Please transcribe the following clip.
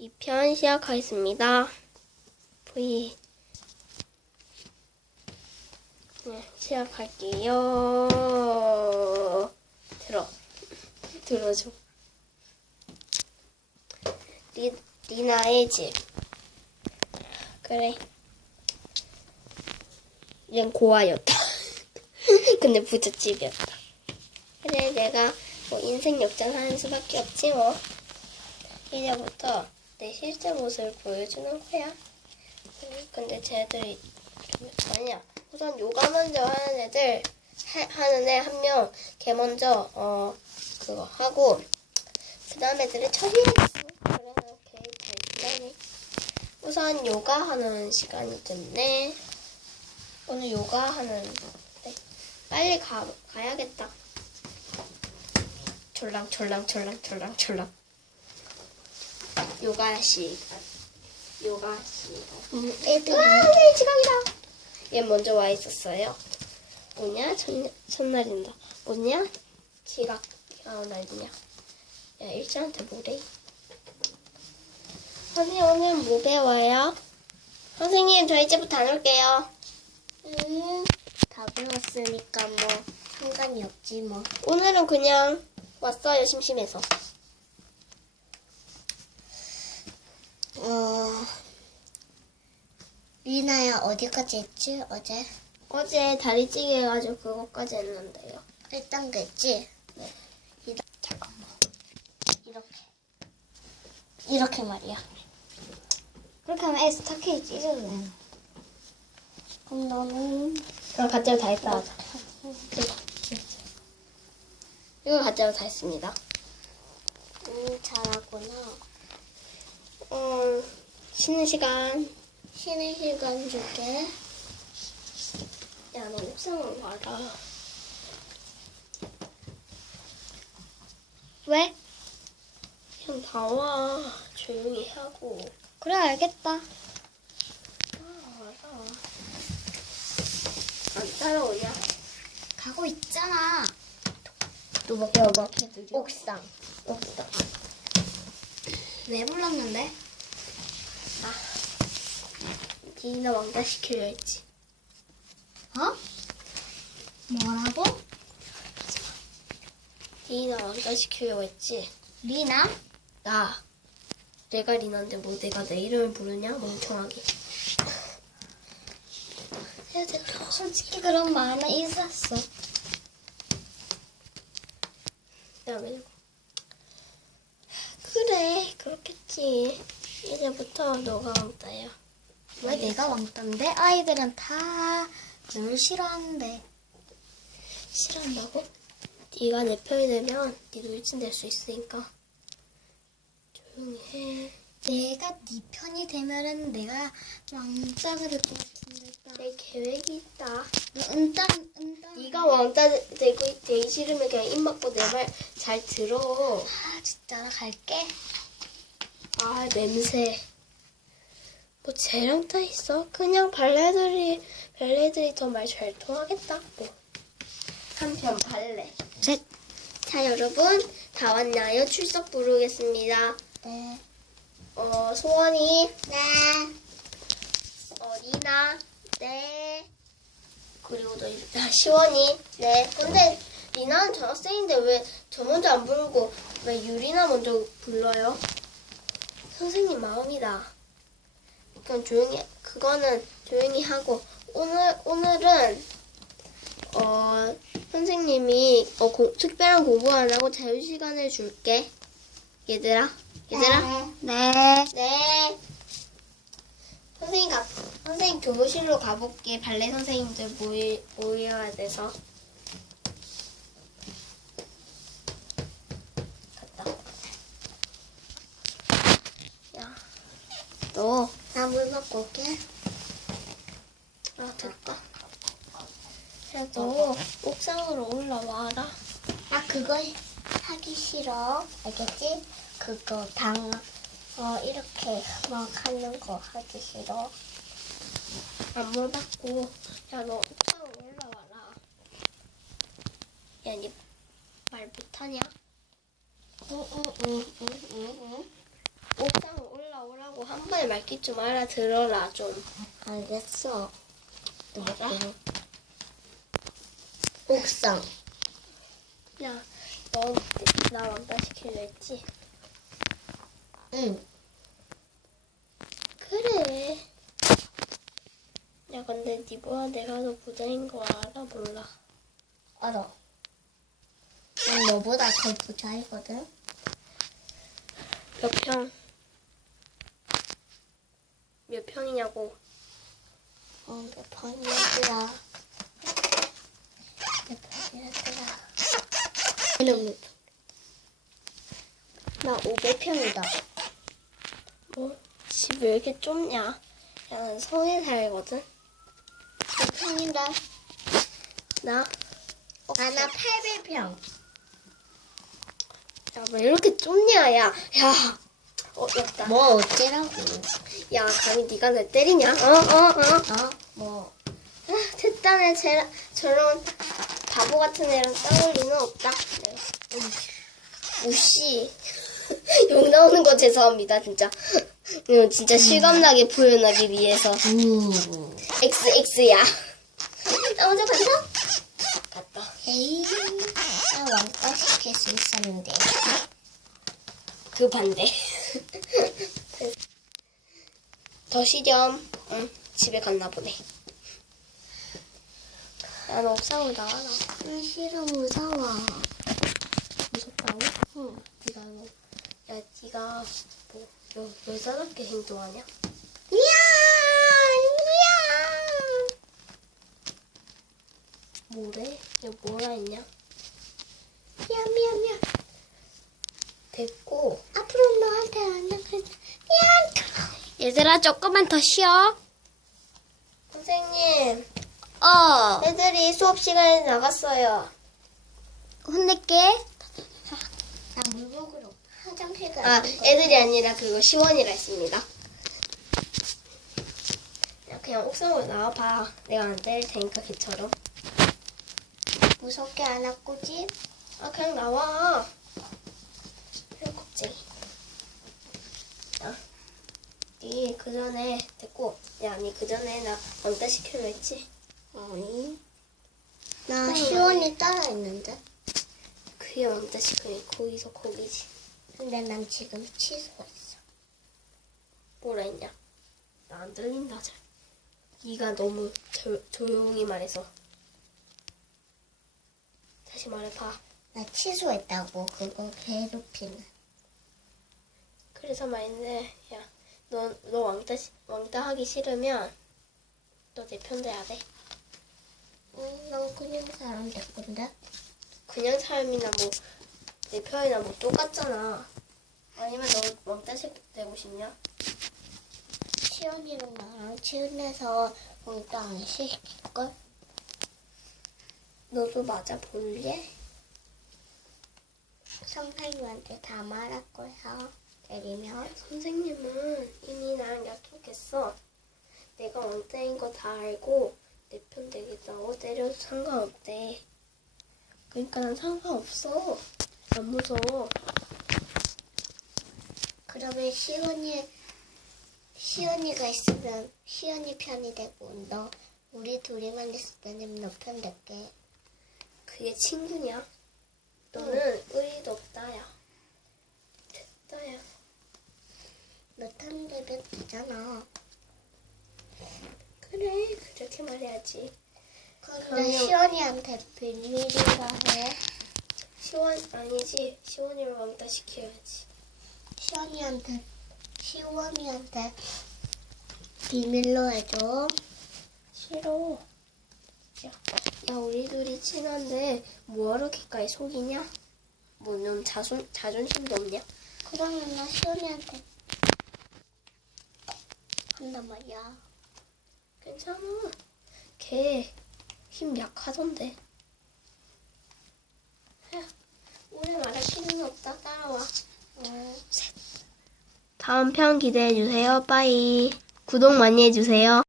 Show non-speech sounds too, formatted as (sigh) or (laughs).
2편 시작하겠습니다. V. 네, 시작할게요. 들어. 들어줘. 리, 리나의 집. 그래. 얜 고아였다. (laughs) 근데 부잣집이었다. 그래, 내가 뭐 인생 역전하는 수밖에 없지 뭐. 이제부터 내 실제 모습을 보여주는 거야. 음, 근데 쟤들이 좀- 아니야. 우선 요가 먼저 하는 애들 하, 하는 애 한 명 걔 먼저 어 그거 하고 그 다음 애들을 처리해야지. 그래 오케이 됐다네. 우선 요가 하는 시간이 됐네. 오늘 요가 하는 네. 빨리 가 가야겠다. 졸랑 졸랑 졸랑 졸랑 졸랑. 요가씨. 요가씨. 애들 와, 네, 지각이다. 얘 먼저 와 있었어요. 뭐냐? 첫, 첫날인다. 뭐냐? 지각. 아우, 날이냐. 야, 일주한테 뭐래? 선생님, 오늘 뭐 배워요? 선생님, 저 이제부터 안 올게요. 음, 다 배웠으니까 뭐 상관이 없지 뭐. 오늘은 그냥 왔어요, 심심해서. 어, 리나야 어디까지 했지 어제? 어제 다리찌개 해가지고 그것까지 했는데요. 1단계 했지? 네. 이다, 잠깐만. 이렇게. 이렇게 말이야. 그렇게 하면 애 스타 케이 찢어도 되는. 그럼 너는 그럼 가짜로 다 했다 하자. 이거 가짜로 다 했습니다. 음, 잘하구나. 어, 쉬는 시간. 쉬는 시간 줄게. 야, 너 옥상으로 와라. 왜? 그냥 나와. 조용히 하고. 그래 알겠다. 아. 안 따라오냐? 가고 있잖아. 또 막, 야, 막, 옥상. 없다. 왜 불렀는데? 디나 왕따 시키려 했지. 어? 뭐라고? 디나 왕따 시키려고 했지. 리나? 나. 내가 리나인데 뭐 내가 내 이름을 부르냐? 멍청하게. 해야 돼. 솔직히 그런 마음은 있었어. 야, 왜 그래, 그렇겠지. 이제부터 너가 왕따야. 왜 내가 왕따인데? 아이들은 다늘 싫어하는데. 싫어한다고? 네가 내 편이 되면 네도 일진 될 수 있으니까 조용히 해. 내가 네 편이 되면은 내가 왕따가 될것 같은데. 내 계획이 있다. 너 은따, 은따. 네가 왕따 되고 되기 싫으면 그냥 입 막고 내 말 잘 들어. 아, 진짜 나 갈게. 아 냄새. 뭐 쟤랑 다 있어? 그냥 발레들이 발레들이 더 말 잘 통하겠다. 뭐. 한편 발레. 셋. 자 여러분 다 왔나요? 출석 부르겠습니다. 네. 어 소원이, 네. 어 리나, 네. 그리고 너 아, 시원이, 네. 근데 리나는 전학생인데 왜 저 먼저 안 부르고 왜 유리나 먼저 불러요? 선생님 마음이다. 그냥 조용히 그거는 조용히 하고 오늘 오늘은 어 선생님이 어 고- 특별한 공부 안 하고 자유 시간을 줄게. 얘들아, 얘들아. 네. 네. 선생님 가, 선생님 교무실로 가볼게. 발레 선생님들 모이, 모여야 돼서. 갔다. 야, 너, 나 물 먹고 올게. 아, 됐다. 그래도 옥상으로 올라와라. 아, 그거 하기 싫어. 알겠지? 그거 방, 어, 이렇게 막 하는 거 하기 싫어. 안물 받고, 야, 너 옥상으로 올라와라. 야, 니 말 못하냐? 응, 응, 응, 응, 응, 응. 옥상으로 올라 평소에 말귀 좀 알아들어라 좀. 알겠어. 뭐라? 옥상. 야, 너나 왕따 시키려 했지? 응. 그래. 야, 근데 니보다 내가 더 부자인 거 알아 몰라? 알아. 난 너보다 더 부자이거든. 몇 평? 몇 평이냐고? 어, 몇 번이었더라. 몇 번이었더라. 이런 몇 평. 나 500평이다. 뭐? 집 왜 이렇게 좁냐? 야, 난 성에 살거든? 몇 평인데? 나? 아, 나 800평. 야, 왜 이렇게 좁냐, 야. 야. 어, 였다. 뭐 어째라고? 야, 감히 네가 날 때리냐? 어, 어, 어. 어? 뭐? 아, 됐다네. 쟤, 저런 바보 같은 애랑 싸울 리는 없다. 우씨. 욕 (laughs) 나오는 거 죄송합니다, 진짜. 이거 진짜 실감나게 표현하기 위해서. 우. XX야. 나 먼저 간다? 갔다. 에이, 나 왕따 시킬 수 있었는데. 그 반대. (laughs) 더 시렴. 응, 집에 갔나 보네. 난 옥상으로 나가라. 응, 싫어, 무서워. 무섭다고? 응. 네가 뭐, 야, 네가 뭐 여, 여자답게 행동하냐? 이야! 이야! 뭐래? 야, 뭐라 했냐? 미안, 미안, 미안. 됐고. 앞으로 너한테 안 나가자. 얘들아, 조금만 더 쉬어. 선생님, 어. 애들이 수업 시간에 나갔어요. 혼낼게. 나물 먹으러 화장실 가. 아, 애들이 아니라 그거 시원이라 했습니다. 야, 그냥 옥상으로 나와봐. 내가 안 때릴 테니까 걔처럼. 무섭게 안 왔고지? 아, 그냥 나와. 그냥 겁쟁이. 야, 니 그 전에 됐고, 야, 니 그 전에 나 왕따 시키려 했지? 아니. 나 응. 시원이 따라 있는데. 그게 왕따 시키니 거기서 거기지. 근데 난 지금 취소했어. 뭐라 했냐? 나 안 들린다 잘. 네가 너무 조, 조용히 말해서. 다시 말해봐. 나 취소했다고 그거 괴롭히는. 그래서 말인데, 야, 너, 너 왕따, 시- 왕따 하기 싫으면 너 내 편 돼야 돼. 응, 난 그냥 사람 될 건데. 그냥 삶이나 뭐, 내 편이나 뭐 똑같잖아. 아니면 너 왕따 시 되고 싶냐? 시원이랑 나랑 치은해서 공도 안 시킬걸? 너도 맞아 볼래? 선생님한테 다 말할 거야. 때리면. 선생님은 이미 나랑 약속했어. 내가 왕따인 거 다 알고 내 편 되겠다고 때려도 상관없대. 그러니까 난 상관없어. 안 무서워. 그러면 시원이, 시원이가 있으면 시원이 편이 되고, 너, 우리 둘이만 있을 때는 너 편 될게. 그게 친구냐? 너는 의리도 없다야. 너편 되면 되잖아. 그래, 그렇게 말해야지. 근데 그러면- 시원이한테 비밀이라 해. 시원 아니지. 시원이를 왕따 시켜야지. 시원이한테, 시원이한테 비밀로 해줘. 싫어. 야, 야, 우리 둘이 친한데 뭐하러 걔까지 속이냐? 뭐, 넌 자존, 자존심도 없냐? 그러면 나 시원이한테 한단 말이야. 괜찮아. 걔 힘 약하던데. 야, 오래 말할 필요는 없다. 따라와. 응. 다음 편 기대해주세요. 빠이. 구독 많이 해주세요.